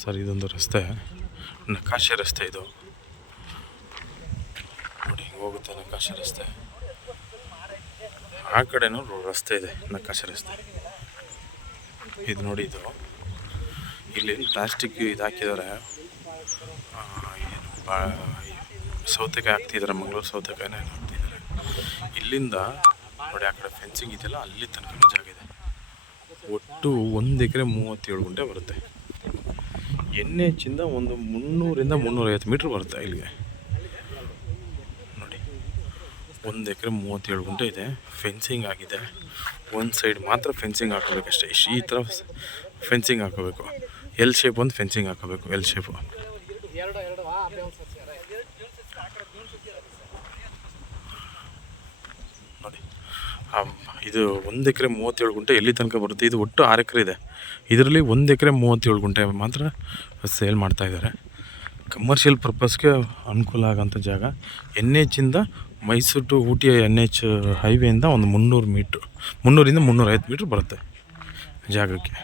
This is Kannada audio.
ಸರ್ ಇದೊಂದು ರಸ್ತೆ, ನಕಾಶೆ ರಸ್ತೆ ಇದು ನೋಡಿ, ಹಿಂಗೆ ಹೋಗುತ್ತೆ ನಕಾಶೆ ರಸ್ತೆ. ಆ ಕಡೆನೂ ರಸ್ತೆ ಇದೆ, ನಕಾಶೆ ರಸ್ತೆ. ಇದು ನೋಡಿ, ಇದು ಇಲ್ಲಿ ಪ್ಲಾಸ್ಟಿಕ್ ಇದು ಹಾಕಿದ್ದಾರೆ. ಸೌತೆಕಾಯಿ ಹಾಕ್ತಿದ್ದಾರೆ, ಮಂಗಳೂರು ಸೌತೆಕಾಯಿನ ಹಾಕ್ತಿದ್ದಾರೆ. ಇಲ್ಲಿಂದ ನೋಡಿ ಆ ಕಡೆ ಫೆನ್ಸಿಂಗ್ ಇದೆಯಲ್ಲ, ಅಲ್ಲಿ ತನಕ ಜಾಗ ಇದೆ. ಒಟ್ಟು 1 ಎಕರೆ 37 ಗುಂಟೆ ಬರುತ್ತೆ. NH ಇಂದ ಒಂದು 300 - 350 ಮೀಟ್ರ್ ಬರುತ್ತೆ ಇಲ್ಲಿಗೆ. ನೋಡಿ, 1 ಎಕರೆ 37 ಗುಂಟೆ ಇದೆ. ಫೆನ್ಸಿಂಗ್ ಆಗಿದೆ. ಒಂದು ಸೈಡ್ ಮಾತ್ರ ಫೆನ್ಸಿಂಗ್ ಹಾಕೋಬೇಕಷ್ಟೇ. ಈ ಥರ ಫೆನ್ಸಿಂಗ್ ಹಾಕೋಬೇಕು. ಎಲ್ ಶೇಪ್ ಒಂದು ಫೆನ್ಸಿಂಗ್ ಹಾಕೋಬೇಕು, ಎಲ್ ಶೇಪು. ನೋಡಿ, ಇದು 1 ಎಕರೆ 37 ಗುಂಟೆ ಎಲ್ಲಿ ತನಕ ಬರುತ್ತೆ. ಇದು ಒಟ್ಟು 6 ಎಕರೆ ಇದೆ. ಇದರಲ್ಲಿ 1 ಎಕರೆ 37 ಗುಂಟೆ ಮಾತ್ರ ಸೇಲ್ ಮಾಡ್ತಾಯಿದ್ದಾರೆ. ಕಮರ್ಷಿಯಲ್ ಪರ್ಪಸ್ಗೆ ಅನುಕೂಲ ಆಗೋಂಥ ಜಾಗ. NH ಇಂದ ಮೈಸೂರು ಟು ಊಟಿ NH ಹೈವೇಯಿಂದ ಒಂದು 300 - 350 ಮೀಟ್ರ್ ಬರುತ್ತೆ ಜಾಗಕ್ಕೆ.